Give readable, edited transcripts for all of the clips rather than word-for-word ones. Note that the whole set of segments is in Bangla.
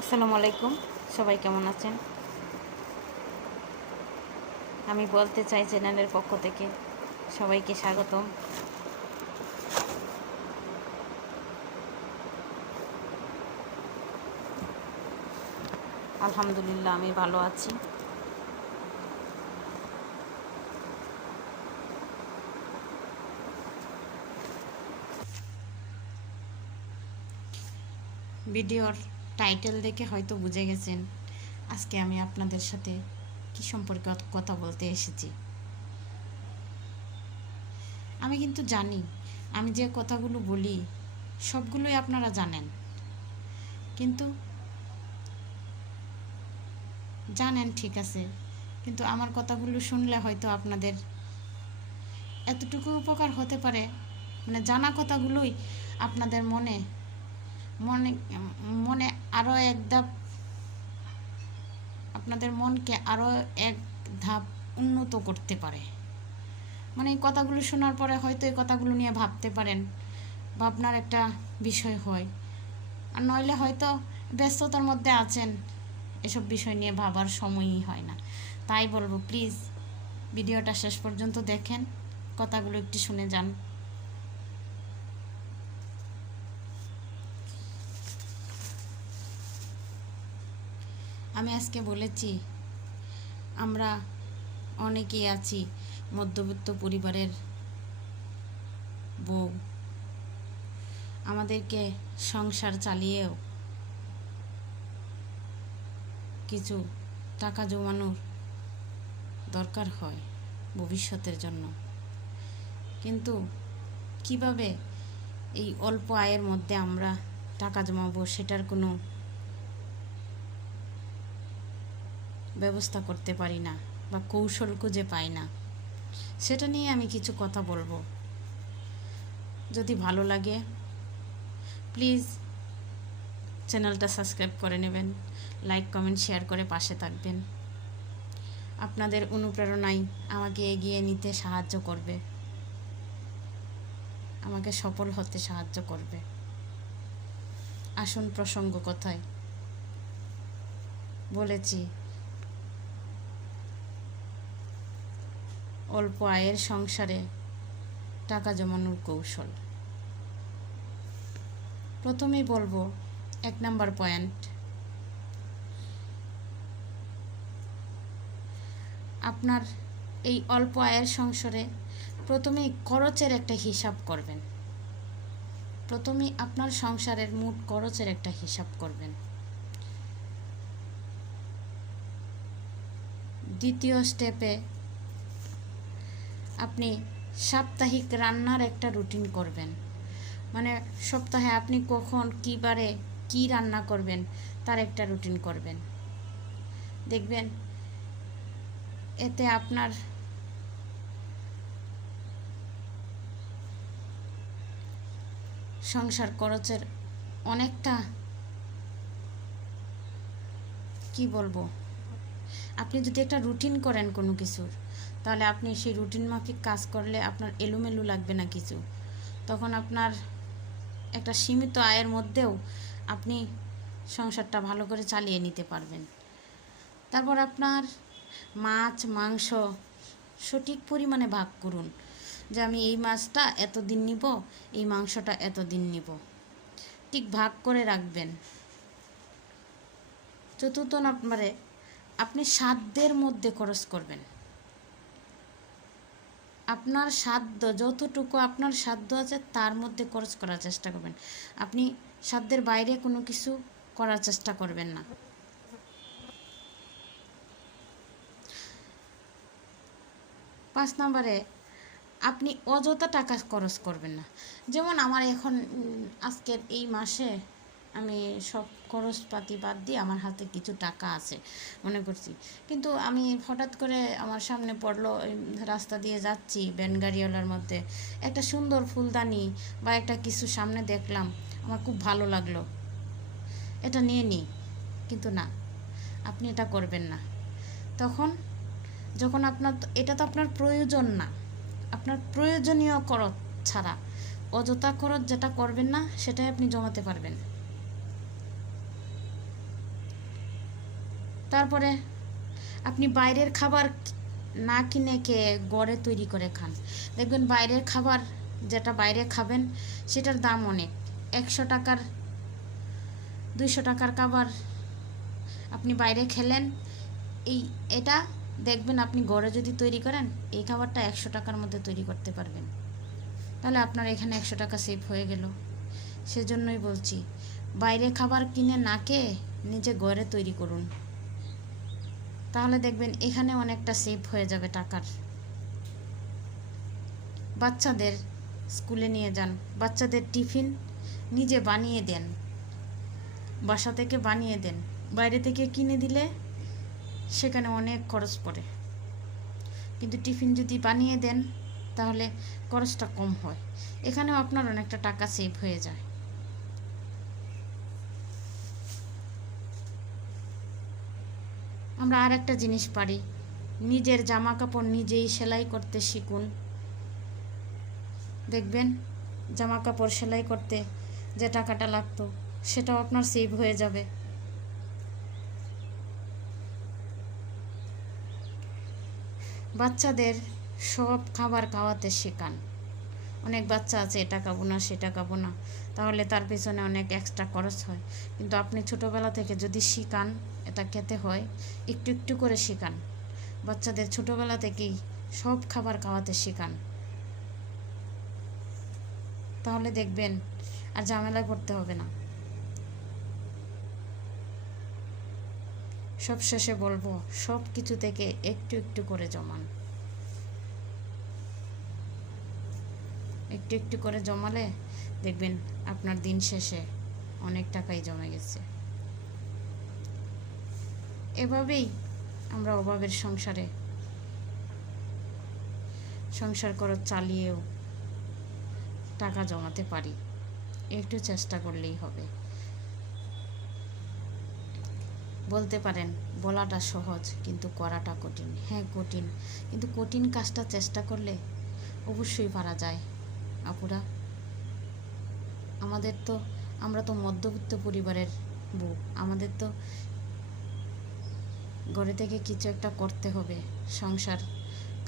আসসালামু আলাইকুম, সবাই কেমন আছেন? আমি বলতে চাই চ্যানেলের পক্ষ থেকে সবাইকে স্বাগতম। আলহামদুলিল্লাহ আমি ভালো আছি। ভিডিওর টাইটেল দেখে হয়তো বুঝে গেছেন আজকে আমি আপনাদের সাথে কি সম্পর্কে কথা বলতে এসেছি। আমি কিন্তু জানি আমি যে কথাগুলো বলি সবগুলোই আপনারা জানেন, কিন্তু জানেন ঠিক আছে, কিন্তু আমার কথাগুলো শুনলে হয়তো আপনাদের এতটুকু উপকার হতে পারে, মানে জানা কথাগুলোই আপনাদের মনে মনে মনে আরও এক ধাপ, আপনাদের মনকে আরও এক ধাপ উন্নত করতে পারে। মানে এই কথাগুলো শোনার পরে হয়তো এই কথাগুলো নিয়ে ভাবতে পারেন, ভাবনার একটা বিষয় হয়। আর নইলে হয়তো ব্যস্ততার মধ্যে আছেন, এসব বিষয় নিয়ে ভাবার সময়ই হয় না। তাই বলবো, প্লিজ ভিডিওটা শেষ পর্যন্ত দেখেন, কথাগুলো একটু শুনে যান। আমি আজকে বলেছি আমরা অনেকেই আছি মধ্যবিত্ত পরিবারের বউ, আমাদেরকে সংসার চালিয়েও কিছু টাকা জমানোর দরকার হয় ভবিষ্যতের জন্য। কিন্তু কিভাবে এই অল্প আয়ের মধ্যে আমরা টাকা জমাবো সেটার কোনো ব্যবস্থা করতে পারি না বা কৌশল খুঁজে পাই না। সেটা নিয়ে আমি কিছু কথা বলবো। যদি ভালো লাগে প্লিজ চ্যানেলটা সাবস্ক্রাইব করে নেবেন, লাইক কমেন্ট শেয়ার করে পাশে থাকবেন। আপনাদের অনুপ্রেরণায় আমাকে এগিয়ে নিতে সাহায্য করবে, আমাকে সফল হতে সাহায্য করবে। আসুন প্রসঙ্গ কথায় বলেছি অল্প আয়ের সংসারে টাকা জমানোর কৌশল। প্রথমেই বলবো 1 নাম্বার পয়েন্ট, আপনার এই অল্প আয়ের সংসারে প্রথমেই খরচের একটা হিসাব করবেন। প্রথমেই আপনার সংসারের মোট খরচের একটা হিসাব করবেন। দ্বিতীয় স্টেপে আপনি সাপ্তাহিক রান্নার একটা রুটিন করবেন। মানে সপ্তাহে আপনি কখন কী বারে কী রান্না করবেন তার একটা রুটিন করবেন। দেখবেন এতে আপনার সংসার খরচের অনেকটা, কি বলবো, আপনি যদি একটা রুটিন করেন কোনো কিছুর, তাহলে আপনি সেই রুটিন মাফিক কাজ করলে আপনার এলোমেলো লাগবে না কিছু। তখন আপনার একটা সীমিত আয়ের মধ্যেও আপনি সংসারটা ভালো করে চালিয়ে নিতে পারবেন। তারপর আপনার মাছ মাংস সঠিক পরিমাণে ভাগ করুন, যে আমি এই মাছটা এতদিন নিব, এই মাংসটা এতদিন নিব, ঠিক ভাগ করে রাখবেন। চতুর্থ নম্বরে আপনি সাধ্যের মধ্যে খরচ করবেন। আপনার সাধ্য, যতটুকু আপনার সাধ্য আছে তার মধ্যে খরচ করার চেষ্টা করবেন। আপনি সাধ্যের বাইরে কোনো কিছু করার চেষ্টা করবেন না। 5 নম্বরে আপনি অযথা টাকা খরচ করবেন না। যেমন আমার এখন আজকের এই মাসে আমি সব খরচপাতি বাদ দিয়ে আমার হাতে কিছু টাকা আছে মনে করছি, কিন্তু আমি হঠাৎ করে আমার সামনে পড়লো, রাস্তা দিয়ে যাচ্ছি ভ্যান গাড়িওয়ালার মধ্যে একটা সুন্দর ফুলদানি বা একটা কিছু সামনে দেখলাম, আমার খুব ভালো লাগলো, এটা নিয়ে নিই। কিন্তু না, আপনি এটা করবেন না। তখন যখন আপনার এটা তো আপনার প্রয়োজন না, আপনার প্রয়োজনীয় খরচ ছাড়া অযথা খরচ যেটা করবেন না সেটাই আপনি জমাতে পারবেন। তারপরে আপনি বাইরের খাবার না কিনে খেয়ে ঘরে তৈরি করে খান। দেখবেন বাইরের খাবার যেটা বাইরে খাবেন সেটার দাম অনেক। 100 টাকার 200 টাকার খাবার আপনি বাইরে খেলেন, এটা দেখবেন আপনি ঘরে যদি তৈরি করেন এই খাবারটা 100 টাকার মধ্যে তৈরি করতে পারবেন। তাহলে আপনার এখানে 100 টাকা সেভ হয়ে গেল। সেজন্যই বলছি বাইরে খাবার কিনে না খেয়ে নিজে ঘরে তৈরি করুন, তাহলে দেখবেন এখানে অনেকটা সেভ হয়ে যাবে টাকার। বাচ্চাদের স্কুলে নিয়ে যান, বাচ্চাদের টিফিন নিজে বানিয়ে দেন, বাসা থেকে বানিয়ে দেন। বাইরে থেকে কিনে দিলে সেখানে অনেক খরচ পড়ে, কিন্তু টিফিন যদি বানিয়ে দেন তাহলে খরচটা কম হয়। এখানেও আপনার অনেকটা টাকা সেভ হয়ে যায়। আমরা আর একটা জিনিস পারি, নিজের জামা কাপড় নিজেই সেলাই করতে শিখুন। দেখবেন জামা কাপড় সেলাই করতে যে টাকাটা লাগতো সেটাও আপনার সেভ হয়ে যাবে। বাচ্চাদের সব খাবার খাওয়াতে শেখান। অনেক বাচ্চা আছে এটা খাবো না সেটা খাবো না, তাহলে তার পেছনে অনেক এক্সট্রা খরচ হয়। কিন্তু আপনি ছোটোবেলা থেকে যদি শিখান এটা খেতে হয়, একটু একটু করে শেখান, বাচ্চাদের ছোটোবেলা থেকেই সব খাবার খাওয়াতে শেখান, তাহলে দেখবেন আর ঝামেলায় পড়তে হবে না। সব শেষে বলবো সব কিছু থেকে একটু একটু করে জমান। একটু একটু করে জমালে দেখবেন আপনার দিন শেষে অনেক টাকাই জমে গেছে। এভাবেই আমরা অভাবের সংসার খরচ চালিয়েও টাকা জমাতে পারি, একটু চেষ্টা করলেই হবে। বলতে পারেন বলাটা সহজ কিন্তু করাটা কঠিন। হ্যাঁ কঠিন, কিন্তু কঠিন কাজটা চেষ্টা করলে অবশ্যই পারা যায়। আপুরা, আমরা তো মধ্যবিত্ত পরিবারের বউ, আমাদের তো ঘরে থেকে কিছু একটা করতে হবে, সংসার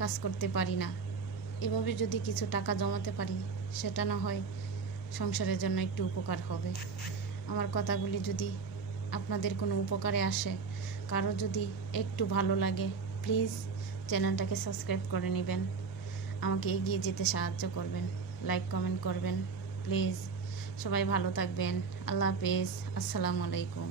কাজ করতে পারি না। এভাবে যদি কিছু টাকা জমাতে পারি সেটা না হয় সংসারের জন্য একটু উপকার হবে। আমার কথাগুলি যদি আপনাদের কোনো উপকারে আসে, কারো যদি একটু ভালো লাগে, প্লিজ চ্যানেলটাকে সাবস্ক্রাইব করে নেবেন, আমাকে এগিয়ে যেতে সাহায্য করবেন, লাইক কমেন্ট করবেন প্লিজ। সবাই ভালো থাকবেন। আল্লাহ হাফেজ। আসসালামু আলাইকুম।